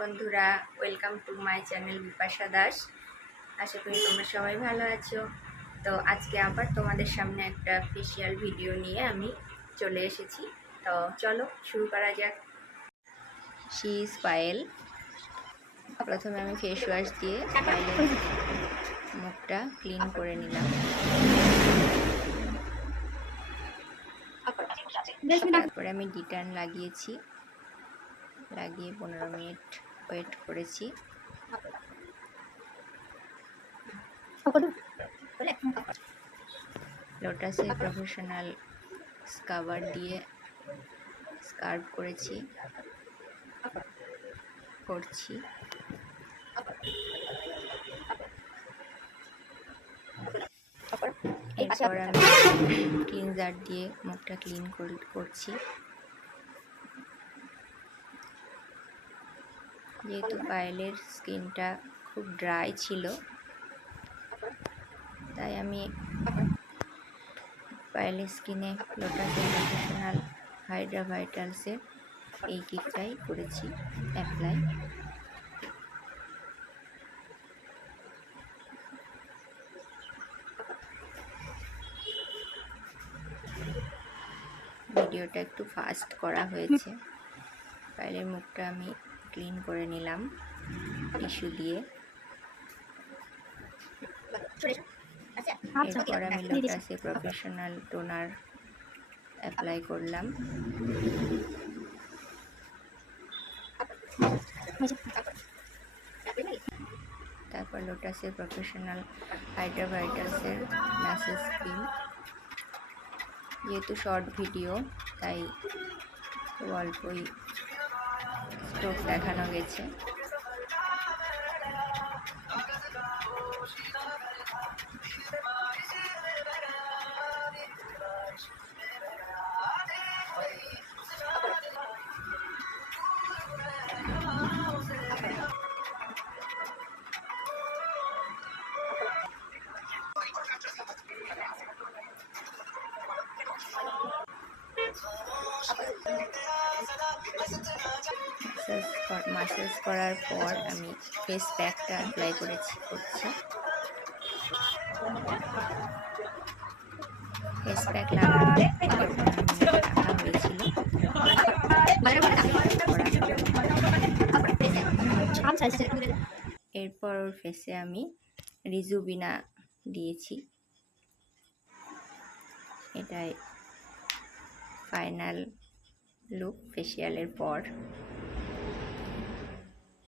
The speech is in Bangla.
বন্ধুরা, welcome to my channel Bipasha Das. আশা করি তোমরা সবাই ভালো আছো। তো আজকে আবার তোমাদের সামনে একটা ফেশিয়াল ভিডিও নিয়ে আমি চলে এসেছি। তো চলো শুরু করা যাক। She is Payel. প্রথমে আমি ফেস ওয়াশ দিয়ে পায়েলের মুখটা ক্লিন করে নিলাম। তারপরে আমি ডিটার্ন লাগিয়েছি, লাগিয়ে 15 মিনিট ওয়েট করেছি। লোটাসে প্রফেশনাল স্কাবার দিয়ে স্কার্ব করছি। এরপর আমি ক্লিনজার দিয়ে মুখটা ক্লিন করছি। যেহেতু পায়েলের স্কিনটা খুব ড্রাই ছিল, তাই আমি পায়েলের স্কিনে লোটাসের প্রফেশনাল হাইড্রা ভাইটালসের এই কিটটাই করেছি অ্যাপ্লাই। ভিডিওটা একটু ফাস্ট করা হয়েছে। পায়েলের মুখটা আমি ক্লিন করে নিলাম টিস্যু দিয়ে। এরপর আমি লোটাসে প্রফেশনাল টোনার অ্যাপ্লাই করলাম। তারপর লোটাসের প্রফেশনাল হাইড্রা ভাইটালসের ম্যাসেজ ক্রিম। যেহেতু শর্ট ভিডিও, তাই খুব অল্পই স্ট্রোক দেখানো গেছে। ম্যাসাজ করার পর আমি ফেস প্যাকটা অ্যাপ্লাই করছি। ফেস প্যাক লাগানোর রাখা হয়েছিল। এরপর ওর ফেসে আমি রিজুবিনা দিয়েছি। এটাই ফাইনাল লুক ফেসিয়ালের পর।